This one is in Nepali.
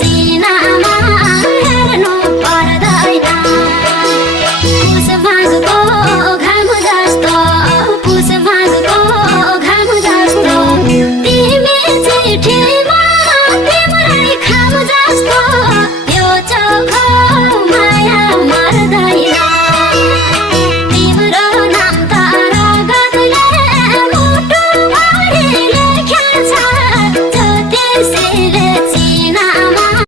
चिनामा हेर्नु पर्दैन पुस माझको घाम जस्तो पुस माझको घाम जस्तो तिमी चिठीमा तिम्रै खाम जस्तो यो चोखो